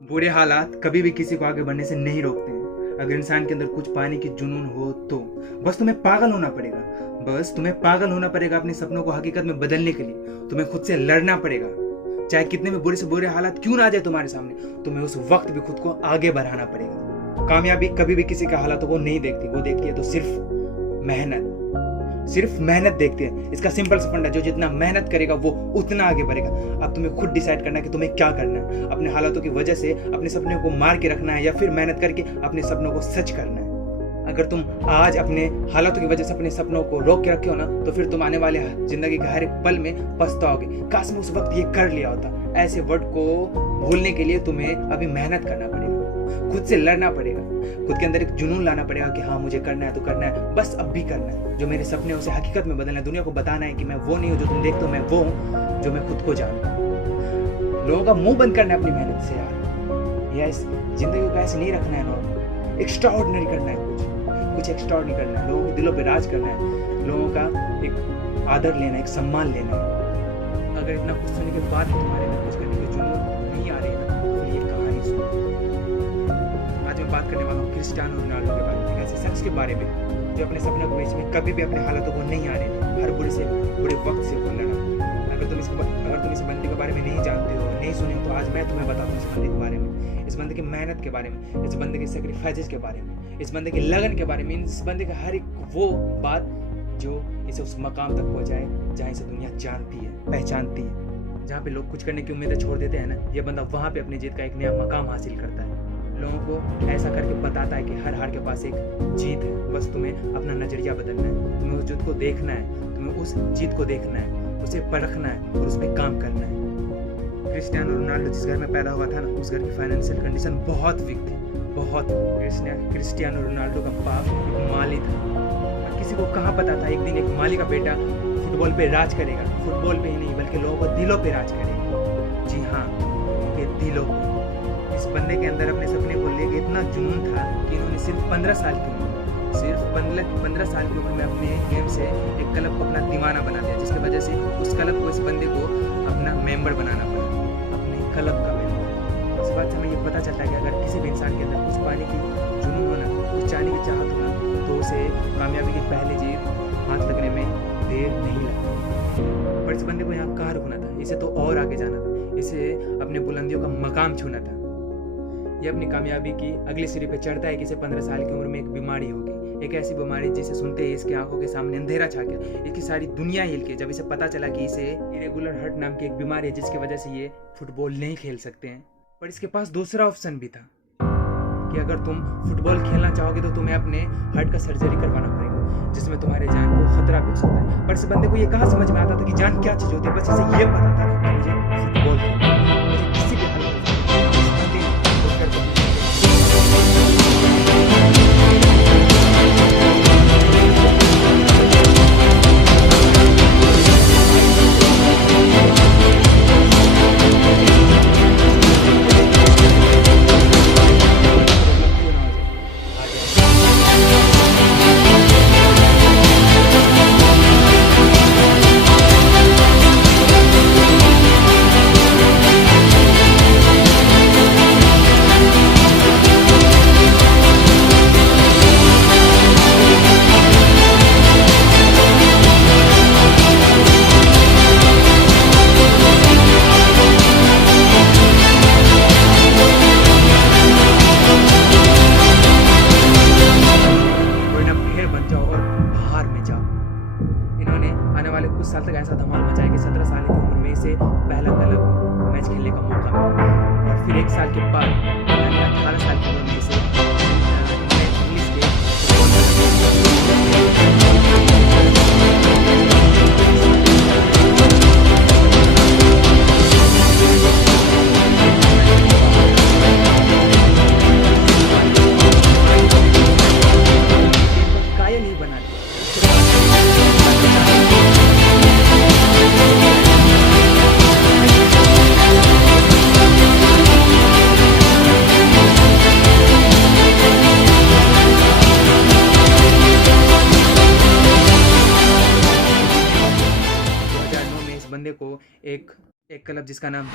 बुरे हालात कभी भी किसी को आगे बढ़ने से नहीं रोकते हैं। अगर इंसान के अंदर कुछ पाने की जुनून हो तो बस तुम्हें पागल होना पड़ेगा। बस तुम्हें पागल होना पड़ेगा अपने सपनों को हकीकत में बदलने के लिए। तुम्हें खुद से लड़ना पड़ेगा, चाहे कितने भी बुरे से बुरे हालात क्यों ना आ जाए तुम्हारे सामने, तुम्हें उस वक्त भी खुद को आगे बढ़ाना पड़ेगा। कामयाबी कभी भी किसी का हालातों को नहीं देखती, वो देखती है तो सिर्फ मेहनत देखती है। इसका सिंपल सा फंडा, जो जितना मेहनत करेगा वो उतना आगे बढ़ेगा। अब तुम्हें खुद डिसाइड करना है कि तुम्हें क्या करना है। अपने हालातों की वजह से अपने सपनों को मार के रखना है या फिर मेहनत करके अपने सपनों को सच करना है। अगर तुम आज अपने हालातों की वजह से अपने सपनों को रोक के रखे हो ना, तो फिर तुम आने वाले जिंदगी के हर एक पल में पछताओगे, काश मैं उस वक्त ये कर लिया होता। ऐसे वर्ड को भूलने के लिए तुम्हें अभी मेहनत करना पड़ेगा, खुद से लड़ना पड़ेगा, खुद के अंदर एक जुनून लाना पड़ेगा कि हाँ मुझे करना है तो करना है, बस अब भी करना है। जो मेरे सपने उसे हकीकत में बदलना है, दुनिया को बताना है कि मैं वो नहीं हूँ जो तुम देखते हो, मैं वो हूँ जो मैं खुद को जानता हूँ। लोगों का मुंह बंद करना है अपनी मेहनत से यार। या इस जिंदगी को ऐसे नहीं रखना है नॉर्मल, एक्स्ट्रा ऑर्डिनरी करना है, कुछ एक्स्ट्रा ऑर्डिनरी करना है, लोगों के दिलों पे राज करना है, लोगों का एक आदर लेना है, एक सम्मान लेना है। अगर इतना कुछ सुनने के बाद तुम्हारे में कुछ करने की जुनून नहीं आ रही है ना, तो ये कहानी सुनो। आज मैं बात करने वाला हूँ क्रिस्टियानो रोनाल्डो के बारे में, एक ऐसे शख्स के बारे में जो अपने सपनों के बीच में कभी भी अपने हालातों को नहीं आने, हर बुरे वक्त से वो लड़ा। अगर तुम इस बंदे के बारे में नहीं जानते हो, नहीं सुने हो, तो आज मैं तुम्हें बताता हूँ इस बंदे के बारे में, इस बंदे की मेहनत के बारे में, इस बंदे के सेक्रीफाइसेस के बारे में, इस बंदे की लगन के बारे में, इस बंदे का हर एक वो बात जो इसे उस मकाम तक पहुंचाए जहाँ इसे दुनिया जानती है, पहचानती है। जहाँ पे लोग कुछ करने की उम्मीदें छोड़ देते हैं ना, ये बंदा वहाँ पे अपनी जीत का एक नया मकाम हासिल करता है। लोगों को ऐसा करके बताता है कि हर हार के पास एक जीत है, बस तुम्हें अपना नजरिया बदलना है, तुम्हें उस जीत को देखना है, तुम्हें उस जीत को देखना है, उसे परखना है और उस पर काम करना है। क्रिस्टियानो रोनाल्डो जिस घर में पैदा हुआ था ना, उस घर की फाइनेंशियल कंडीशन बहुत वीक थी, बहुत। क्रिस्टियानो रोनाल्डो का बाप एक माली था, और किसी को कहाँ पता था एक दिन एक माली का बेटा फुटबॉल पे राज करेगा। फुटबॉल पे ही नहीं बल्कि लोगों को दिलों पे राज करेगा। जी हाँ, उनके दिलों पे। इस बंदे के अंदर अपने सपने को लेके इतना जुनून था कि इन्होंने सिर्फ 15 साल की उम्र में अपने गेम से एक क्लब को अपना दीवाना बना दिया, जिसकी वजह से उस क्लब को, इस बंदे को अपना मेंबर बनाना पड़ा, अपने क्लब का मेंबर। इस बात से हमें ये पता चलता है कि अगर किसी भी इंसान के अंदर कुछ पाने की जुनून होना, कुछ चाहने की चाहत होना, तो उसे कामयाबी की पहली जीत हाथ लगने में देर नहीं लगती। पर इस बंदे को यहाँ कार होना था, इसे तो और आगे जाना था, इसे अपने बुलंदियों का मकाम छूना था। ये अपनी कामयाबी की अगली सीढ़ी पे चढ़ता है कि इसे 15 साल की उम्र में एक बीमारी होगी, एक ऐसी बीमारी जिसे सुनते ही इसकी आंखों के सामने अंधेरा छा गया, इसकी सारी दुनिया हिल के। जब इसे पता चला कि इसे इरेगुलर हार्ट नाम की एक बीमारी है जिसकी वजह से ये फुटबॉल नहीं खेल सकते हैं, पर इसके पास दूसरा ऑप्शन भी था कि अगर तुम फुटबॉल खेलना चाहोगे तो तुम्हें अपने हार्ट का सर्जरी करवाना पड़ेगा, जिसमें तुम्हारे जान को खतरा भी हो सकता है। पर इस बंदे को ये कहाँ समझ में आता था कि जान क्या चीज होती है, बस इसे ये पता था कि मुझे फुटबॉल खेलना है, मुझे किसी भी हालत में कुछ साल तक ऐसा धमाल मचाया कि 17 साल की उम्र में इसे पहला क्लब मैच खेलने का मौका मिला, और फिर 1 साल के बाद यानी 18 साल की उम्र में इसे इंग्लिश के कायल ही बना दिया। बंदे को एक क्लब जिसका नाम